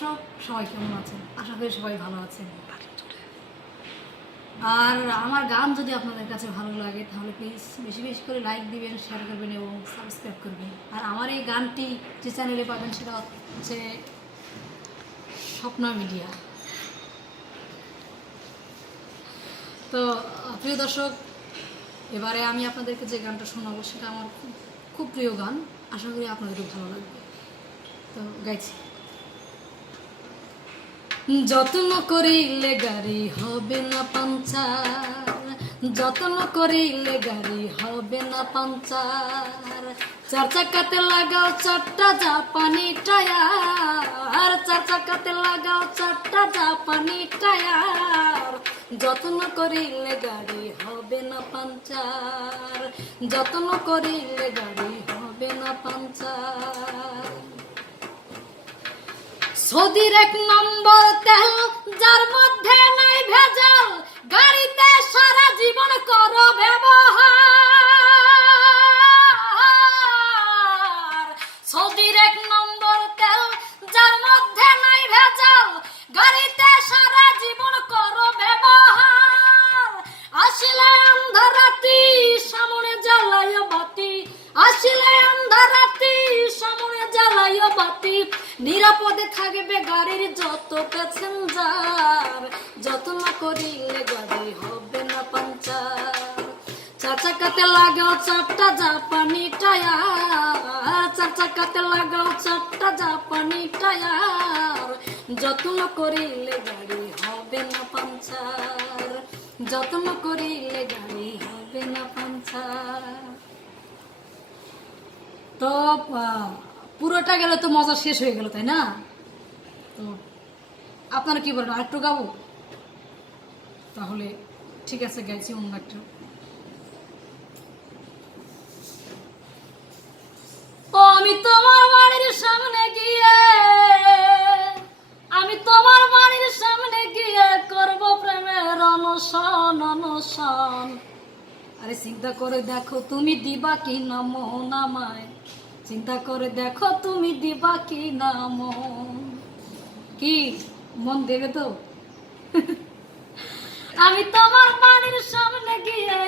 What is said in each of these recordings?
দর্শক সবাই কেমন আছেন? আশা করি সবাই ভালো আছেন। আর আমার গান যদি আপনাদের কাছে ভালো লাগে তাহলে প্লিজ বেশি বেশি করে লাইক দিবেন, শেয়ার করবেন এবং সাবস্ক্রাইব করবেন। আর আমার এই গানটি যে চ্যানেলে পাবেন সেটা হচ্ছে স্বপ্না মিডিয়া। তো প্রিয় দর্শক, এবারে আমি আপনাদেরকে যে গানটা শোনাবো সেটা আমার খুব প্রিয় গান। আশা করি আপনাদেরও ভালো লাগবে। তো গাইছি। যত্ন করিলে গাড়ি হবে না পাঞ্চার, যত্ন করিলে গাড়ি হবে না পাঞ্চার। চার চাকাতে লাগাও চারটা জাপানি টায়ার, চার চাকাতে লাগাও চারটা জাপানি টায়ার। যত্ন করিলে গাড়ি হবে না পাঞ্চার, যত্ন করিলে গাড়ি হবে না পাঞ্চার। সৌদির 1 নম্বর তেল যার মধ্যে নাই ভেজাল, গাড়িতে সারা জীবন করো ব্যবহার। সৌদির 1 নম্বর তেল যার মধ্যে নাই ভেজাল, গাড়িতে সারা জীবন করো ব্যবহার। আসলে আন্ধারাতি সামনে জ্বালায় বাতি, আসলে আন্ধারাতি সামনে জ্বালায় বাতি। নিরাপদে থাকবে গাড়ির যত প্যাসেঞ্জার, যত্ন করিলে গাড়ি হবে না পাঞ্চার। চার চাকাতে লাগাও চারটা জাপানি টায়ার, চার চাকাতে লাগাও চারটা জাপানি টায়ার। যত্ন করিলে গাড়ি হবে না পাঞ্চার, যত্ন করিলে গাড়ি হবে না পাঞ্চার। তো পুরোটা গেলে তো মজা শেষ হয়ে গেল, তাই না? তো আপনারা কি বলেন, আরেকটু গাবো? তাহলে ঠিক আছে, গাইছি অন্য একটা। ও আমি তোমার বাড়ির সামনে গিয়ে, আমি তোমার বাড়ির সামনে গিয়ে করব প্রেমের অনশন অনশন। আরে চিন্তা করে দেখো তুমি দিবা কি না মন আমায়, চিন্তা করে দেখো তুমি দিবা কি না মন। কি মন দেবে তো? আমি তোমার বাড়ির সামনে গিয়ে,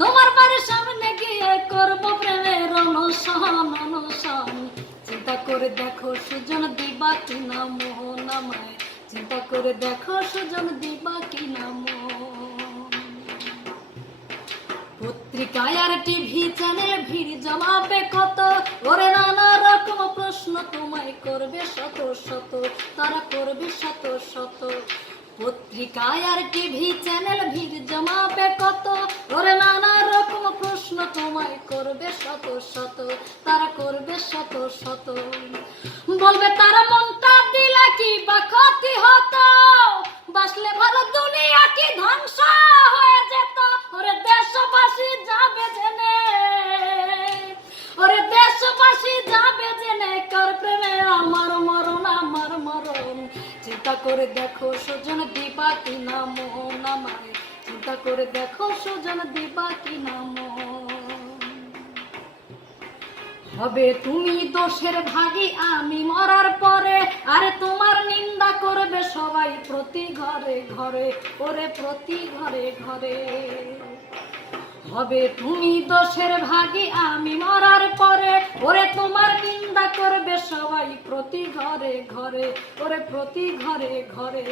তোমার বাড়ির সামনে গিয়ে করব প্রেমের অনশন অনশন। চিন্তা করে দেখো সুজন দিবা কি না মন আমায়, চিন্তা করে দেখো সুজন দিবা কি না মন। পত্রিকায় আর টিভি চ্যানেল ভিড় জমাবে কত, ওরে নানা রকম প্রশ্ন তোমায় করবে শত শত, তারা করবে শত শত। পত্রিকায় আর টিভি চ্যানেল ভিড় জমাবে কত, ওরে নানা রকম প্রশ্ন তোমায় করবে শত শত, তারা করবে শত শত। বলবে তারা মনটা দিলা কি বা ক্ষতি হতো, বাসলে ভালো দুনিয়া কি ধ্বংস হয়ে যেত। ওরে দেশবাসী যাবে জেনে, ওরে দেশবাসী যাবে জেনে কার প্রেমে আমার মরণ আমার মরণ। চিন্তা করে দেখো সুজন দিবা কি না মন আমায়, চিন্তা করে দেখো সুজন দিবা কি না মন। হবে তুমি দোষের ভাগী আমি মরার পরে, আরে তোমার নিন্দা করবে সবাই প্রতি ঘরে ঘরে, ওরে প্রতি ঘরে ঘরে। হবে তুমি দোষের ভাগী আমি মরার পরে, ওরে তোমার নিন্দা করবে সবাই প্রতি ঘরে ঘরে, ওরে প্রতি ঘরে ঘরে।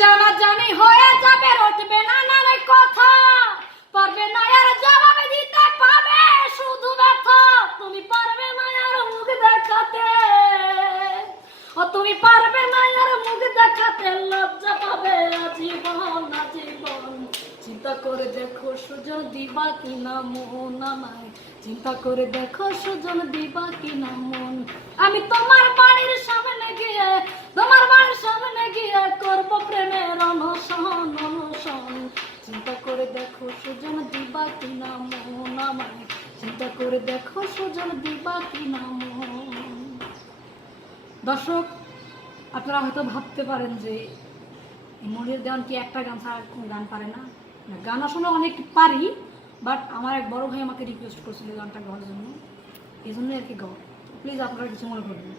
জানা জানি হয়ে যাবে, রটবে নানান কথা, পারবে না আর জবাবে দিতে, পাবে শুধু ব্যথা। তুমি পারবে না আর মুখ দেখাতে, ও তুমি পারবে না আর মুখ দেখাতে, লজ্জা পাবে আজীবন আজীবন। চিন্তা করে দেখো সুজন দিবা কি না মন আমায়, চিন্তা করে দেখো সুজন দিবা কি না মন। আমি তোমার বাড়ির সামনে গিয়ে, তোমার বাড়ির সামনে গিয়ে করব প্রেমের অনশন অনশন। চিন্তা করে দেখো সুজন দিবা কি না মন আমায়, চিন্তা করে দেখো সুজন দিবা কি না মন। দর্শক, আপনারা হয়তো ভাবতে পারেন যে মনির দেওয়ান কি একটা গান ছাড়া কোনো গান পারে না। গান আসলে অনেক পারি, বাট আমার এক বড় ভাই আমাকে রিকোয়েস্ট করছিল গানটা গাওয়ার জন্য, এই জন্যই আর কি গাও। প্লিজ আপনারা কিছু মনে করবেন।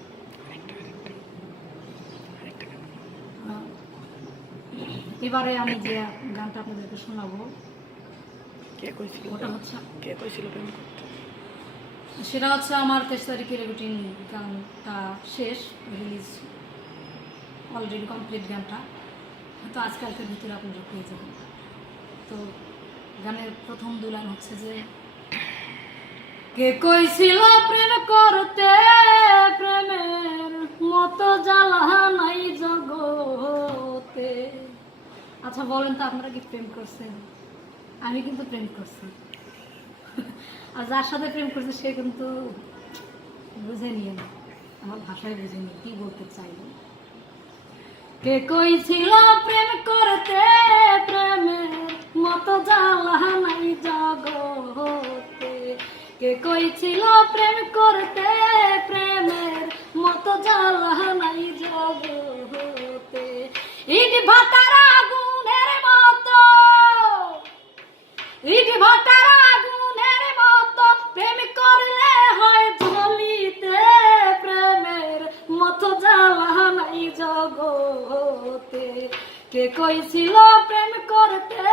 এবারে আমি যে গানটা আপনাদেরকে শোনাবো কে কইছিল ওটা হচ্ছে প্রেম করতে? সেটা হচ্ছে আমার 23 তারিখের রুটিন গানটা শেষ, রিলিজ অলরেডি কমপ্লিট গানটা, হয়তো আজকালকের ভিতরে আপনারা পেয়ে যাবেন। তো গানের প্রথম দু লাইন হচ্ছে যে, কে কইছিল প্রেম করতে, প্রেমের মতো জ্বালা নাই জগতে। আচ্ছা বলেন তো, আপনারা কি প্রেম করছেন? আমি কিন্তু প্রেম করছি, আর যার সাথে প্রেম করছে সে কিন্তু বুঝে নিয়ে না, আমার ভাষায় বুঝে নিয়ে কি বলতে চাইল। কে কইছিল প্রেম করতে, প্রেমের মতো জ্বালা নাই জগতে। কে কইছিল প্রেম করতে, প্রেমের মতো জ্বালা নাই জগতে। ইট ভাটার আগুনের মতো, ইট ভাটার আগুনের মতো প্রেম করলে হয় জ্বলিতে, প্রেমের মতো জ্বালা নাই জগতে। কে কইছিল প্রেম করতে,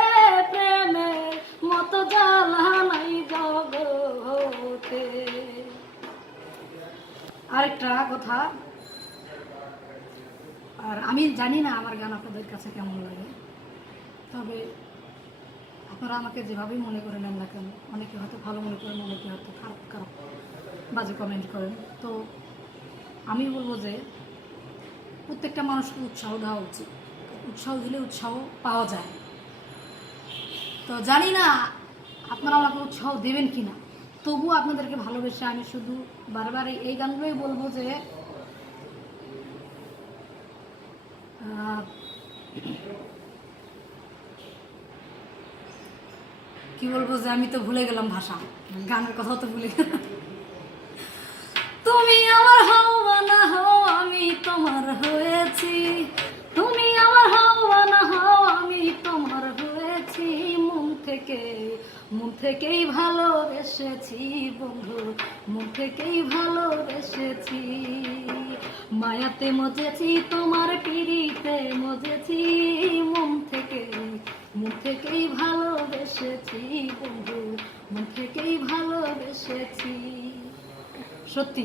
প্রেমের মতো জ্বালা নাই জগতে। আরেকটা কথা, আর আমি জানি না আমার গান আপনাদের কাছে কেমন লাগে, তবে আপনারা আমাকে যেভাবেই মনে করে নেন না কেন, অনেকে হয়তো ভালো মনে করেন, অনেকে হয়তো খারাপ খারাপ বাজে কমেন্ট করেন, তো আমি বলবো যে প্রত্যেকটা মানুষকে উৎসাহ দেওয়া উচিত। উৎসাহ দিলে উৎসাহ পাওয়া যায়। তো জানি না আপনারা আমাকে উৎসাহ দেবেন কি না, তবুও আপনাদেরকে ভালোবেসে আমি শুধু বারবার এই গানগুলোই বলবো যে কি বলবো, যে আমি তো ভুলে গেলাম ভাষা, গানের কথাও তো ভুলে গেলাম। তুমি আমার হও না হও, আমি তোমার হয়েছি। তুমি আমার হও না হও, আমি তোমার হয়েছি। মন থেকেই ভালোবেসেছি বন্ধু, মন থেকেই ভালোবেসেছি। মায়াতে মজেছি, তোমার পিড়িতে মজেছি। মন থেকেই ভালোবেসেছি বন্ধু, মন থেকেই ভালোবেসেছি। সত্যি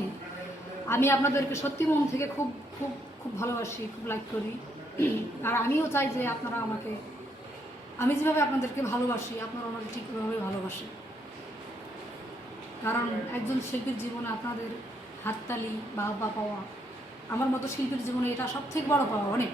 আমি আপনাদেরকে সত্যি মন থেকে খুব খুব খুব ভালোবাসি, খুব লাইক করি। আর আমিও চাই যে আপনারা আমাকে, আমি যেভাবে আপনাদেরকে ভালোবাসি আপনারা আমাকে ঠিক ওইভাবে ভালোবাসেন। কারণ একজন শিল্পীর জীবনে আপনাদের হাততালি বা পাওয়া, আমার মতো শিল্পীর জীবনে এটা সবথেকে বড় পাওয়া, অনেক।